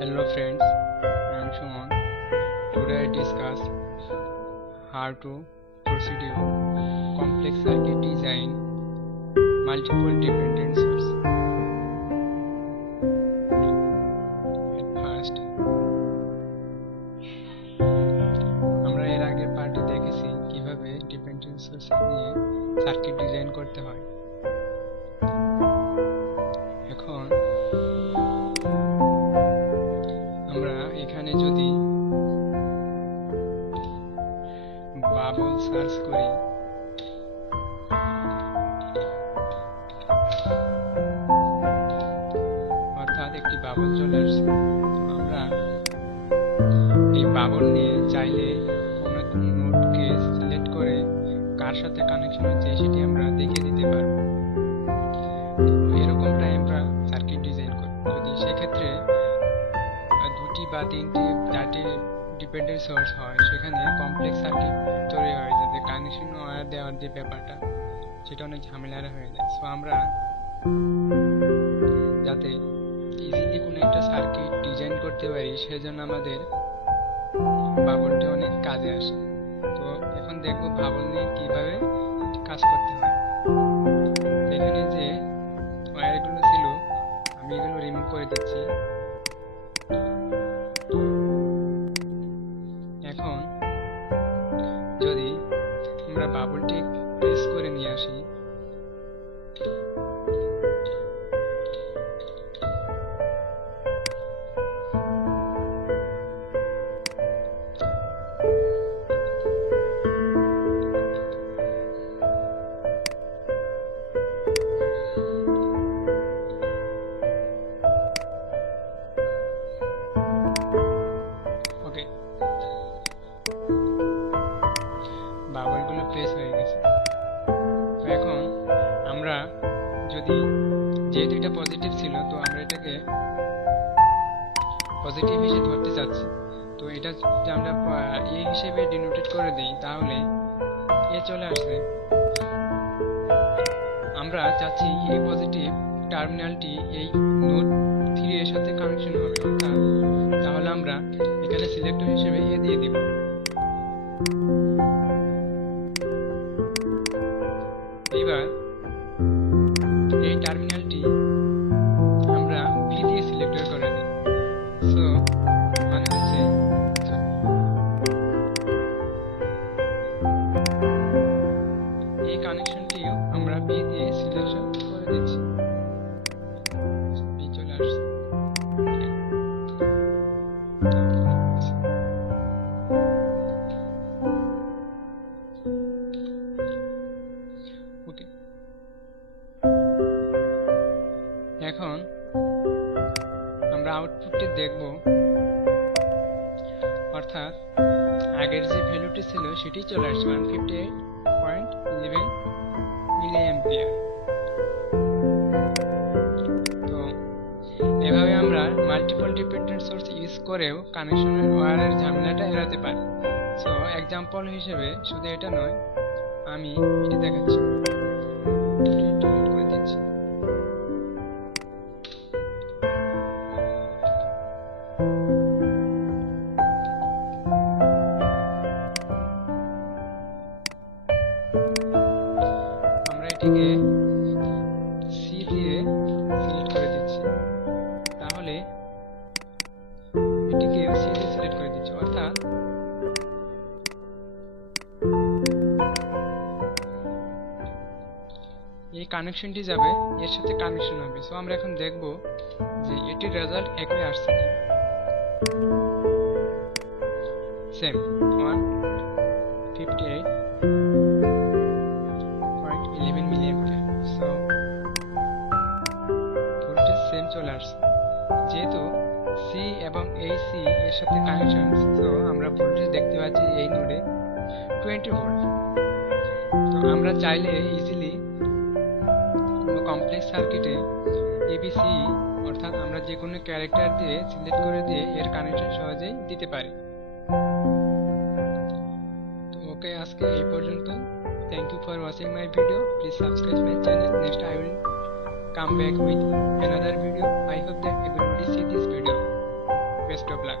Hello friends, I am Shumon. Today I discuss how to proceed complex circuit design, multiple dependent source. At first, আমরা এর আগের পার্টে দেখেছি কিভাবে dependent source নিয়ে সার্কিট ডিজাইন করতে হয়। এখন আমরা এখানে যদি বাবল সার্চ করি অর্থাৎ একটি বাবল চলে আসছে, আমরা এই বাবল নিয়ে চাইলে কোনো নোডকে সিলেক্ট করে কার সাথে কানেকশন হচ্ছে সেটি আমরা দেখিয়ে দিতে পারবো। এরকমটাই আমরা সার্কিট ডিজাইন করি। যদি সেক্ষেত্রে দুটি বা তিনটি চারটি ডিপেন্ডেন্ট সোর্স হয়, সেখানে কমপ্লেক্স সার্কিট তৈরি হয়, যাতে কানেকশন ওয়্যার দেওয়ার যে ব্যাপারটা সেটা অনেক ঝামেলার হয়ে যায়। সো আমরা যাতে ইজিলি কোনো একটা সার্কিট ডিজাইন করতে পারি, সেজন্য আমাদের বাবলটি অনেক কাজে আসে। তো এখন দেখবো বাবল নিয়ে কিভাবে কাজ করতে হয়। এখানে যে ওয়্যারগুলো ছিল আমি এগুলো রিমুভ করে দিচ্ছি। এখন যদি আমরা বাবলটি প্রেস করে নিয়ে আসি, ওকে, বাবলগুলো প্রেস হয়ে গেছে। তো এখন আমরা যদি যেহেতু এটা পজিটিভ ছিল, তো আমরা এটাকে পজিটিভ হিসেবে ধরতে চাচ্ছি। তো এটা যদি আমরা এ হিসেবে ডিনোটেট করে দিই, তাহলে এ চলে আসবে। আমরা চাচ্ছি এই পজিটিভ টার্মিনালটি এই নোড 3 এর সাথে কানেকশন হবে, অর্থাৎ তাহলে আমরা এখানে সিলেক্টর হিসেবে এ দিয়ে দিব। এবার এই টার্মিনালটি আমরা ভি দিয়ে সিলেক্টর করে দিই। সো মানে হচ্ছে এই কানেকশনটিও আমরা ভি দিয়ে সিলেকশন করে দিচ্ছি। ভি চলে আসছে। ওকে, এখন আমরা আউটপুটটি দেখব, অর্থাৎ আগের যে ভ্যালুটি ছিল সেটি চলে আসছে 158.11 মিলিঅ্যাম্পিয়ার। তো এভাবে আমরা মাল্টিপল ডিপেন্ডেন্ট সোর্স ইউজ করেও কানেকশনের ওয়্যারের ঝামেলাটা এড়াতে পারি। সো এক্সাম্পল হিসেবে শুধু এটা নয়, আমি এটি দেখাচ্ছি। করে দিচ্ছি। আমরা এটিকে সি দিয়ে সিলেক্ট করে দিচ্ছি, তাহলে এটিকে সি দিয়ে সিলেক্ট করে দিচ্ছি, অর্থাৎ এই কানেকশনটি যাবে, এর সাথে কানেকশন হবে। সো আমরা এখন দেখব যে এটির রেজাল্ট একই আসছে কি। Same 158.11 milliampere. So voltage same চলে আসছে। যেহেতু সি এবং এই সি এর সাথে কানেকশন, সো আমরা ভোল্টেজ দেখতে পাচ্ছি এই নোডে 20 ভোল্ট। তো আমরা চাইলে ইজিলি কমপ্লেক্স সার্কিটে এবিসি অর্থাৎ আমরা যে কোনো ক্যারেক্টার দিয়ে সিলেক্ট করে দিয়ে এর কানেকশন সহজেই দিতে পারি। তো ওকে, আজকে এই পর্যন্ত। Thank you for watching my video. Please subscribe my channel. Next I will come back with another video. I hope that everybody see this video. Of luck.